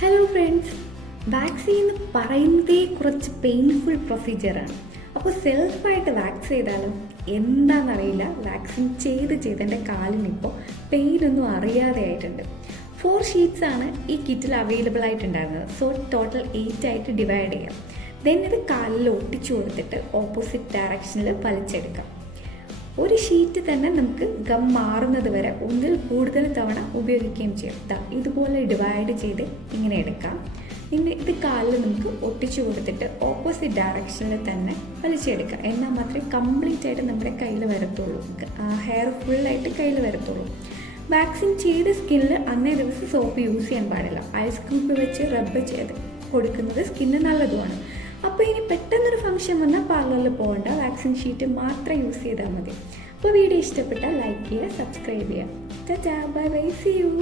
Hello friends, vaccine എന്ന് പറയുന്നതേ കുറച്ച് പെയിൻഫുൾ പ്രൊസീജിയറാണ്. അപ്പോൾ സെൽഫായിട്ട് വാക്സ് ചെയ്താലും എന്താണെന്നറിയില്ല, വാക്സിൻ ചെയ്ത് എൻ്റെ കാലിനിപ്പോൾ പെയിനൊന്നും അറിയാതെ ആയിട്ടുണ്ട്. 4 ഷീറ്റ്സാണ് ഈ കിറ്റിൽ അവൈലബിൾ ആയിട്ടുണ്ടായിരുന്നത്. സോ ടോട്ടൽ 8 ആയിട്ട് ഡിവൈഡ് ചെയ്യാം. ദെൻ ഇത് കാലിൽ ഒട്ടിച്ചു കൊടുത്തിട്ട് ഓപ്പോസിറ്റ് ഡയറക്ഷനിൽ വലിച്ചെടുക്കാം. ഒരു ഷീറ്റ് തന്നെ നമുക്ക് ഗം മാറുന്നത് വരെ ഒന്നിൽ കൂടുതൽ തവണ ഉപയോഗിക്കുകയും ചെയ്യാം. ഇതുപോലെ ഡിവൈഡ് ചെയ്ത് ഇങ്ങനെ എടുക്കാം. ഇനി ഇത് കാലിൽ നമുക്ക് ഒട്ടിച്ചു കൊടുത്തിട്ട് ഓപ്പോസിറ്റ് ഡയറക്ഷനിൽ തന്നെ വലിച്ചെടുക്കാം. എന്നാൽ മാത്രമേ കംപ്ലീറ്റ് ആയിട്ട് നമ്മുടെ കയ്യിൽ വരത്തുള്ളൂ, ഹെയർ ഫുള്ളായിട്ട് കയ്യിൽ വരത്തുള്ളൂ. വാക്സിൻ ചെയ്ത സ്കിന്നിൽ അന്നേ ദിവസം സോപ്പ് യൂസ് ചെയ്യാൻ പാടില്ല. ഐസ് ക്യൂബ് വെച്ച് റബ്ബ് ചെയ്ത് കൊടുക്കുന്നത് സ്കിന്ന് നല്ലതുമാണ്. അപ്പോൾ ഇനി പെട്ടെന്നൊരു ഫംഗ്ഷൻ വന്നാൽ പാർലറിൽ പോകേണ്ട, വാക്സിൻ ഷീറ്റ് മാത്രം യൂസ് ചെയ്താൽ മതി. അപ്പോൾ വീഡിയോ ഇഷ്ടപ്പെട്ടാൽ ലൈക്ക് ചെയ്യുക, സബ്സ്ക്രൈബ് ചെയ്യുക. Tata, bye bye, see U.